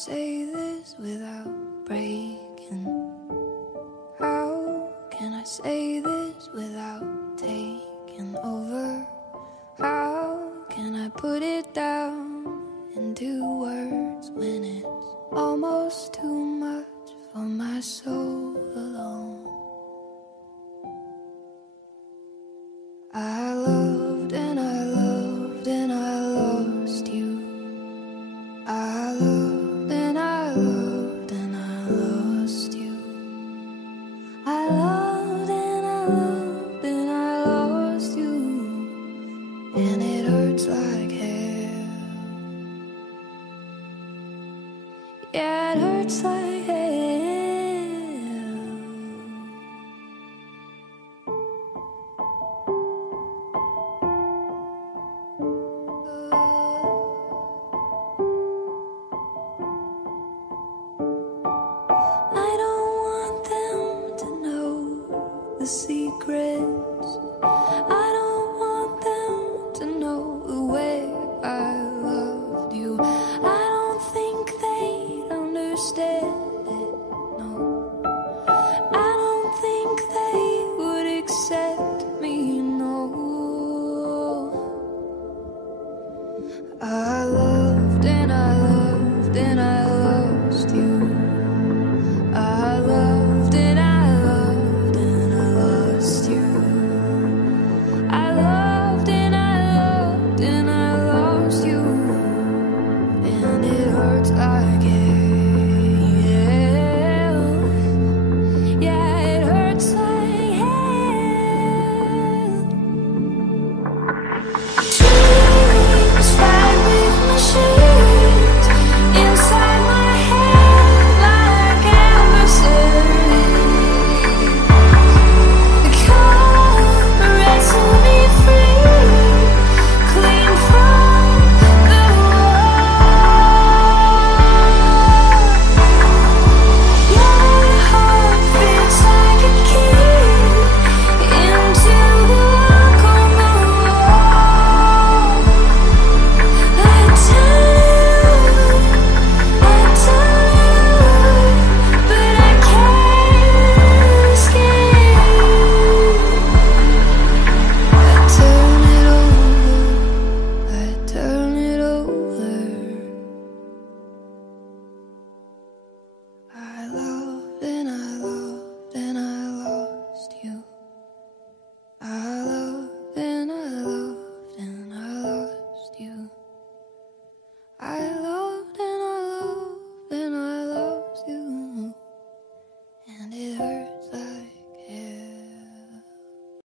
say this without breaking? How can I say this without taking over? How can I put it down into words when it's almost too much for my soul alone? I loved and I loved and I lost you. I loved and I loved and I lost you. I loved and I loved and I lost you. And it hurts like hell. Yeah, it hurts like hell. I don't want them to know the secret.